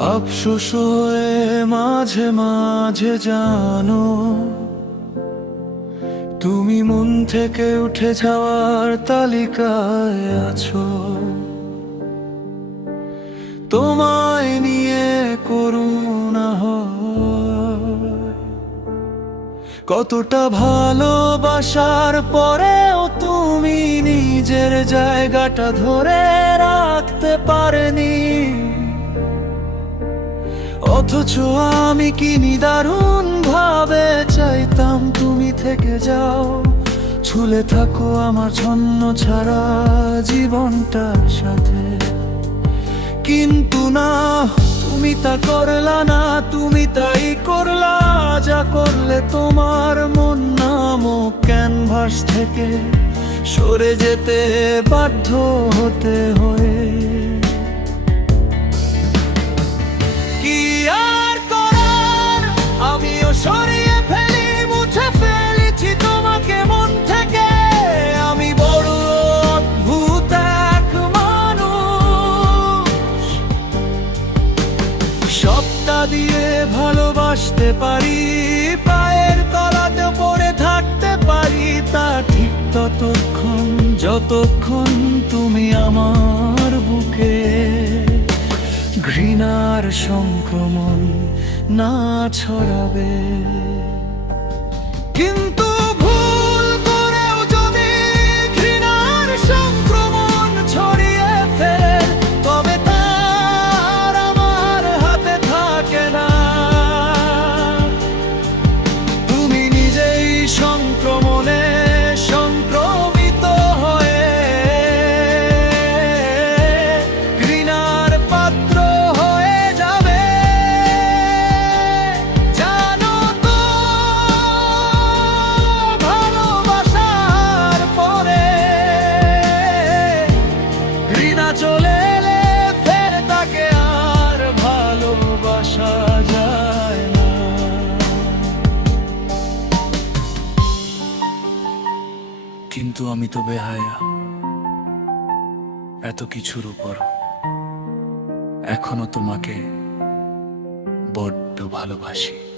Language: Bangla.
আফসোস হয়ে মাঝে মাঝে জানো, তুমি মন থেকে উঠে যাওয়ার তালিকায় আছো। তোমায় নিয়ে করুণা কতটা ভালোবাসার পরেও তুমি নিজের জায়গাটা ধরে রাখতে পারেনি। অথচ আমি কি নিদারুণ ভাবে চাইতাম তুমি থেকে যাও। ছুলে থাকো আমার ছন্ন ছাড়া জীবনটার সাথে। কিন্তু না, তুমি তা করলা না, তুমি তাই করলা। যা করলে তোমার মন নামক ক্যানভাস থেকে। সরে যেতে বাধ্য হতে হয়ে সরিয়ে ফেলি মুছে ফেলেছি তোমাকে মন থেকে। আমি বড় অদ্ভুত এক মানুষ। দিয়ে ভালোবাসতে পারি, পায়ের তলাতে পড়ে থাকতে পারি, তা ঠিক ততক্ষণ, যতক্ষণ তুমি আমার বুকে ঘৃণার সংক্রমণ না ছড়াবে। কিন্তু কিন্তু আমি তো বেহায়া। এত কিছুর উপর। এখনও তোমাকে বড্ড ভালোবাসি।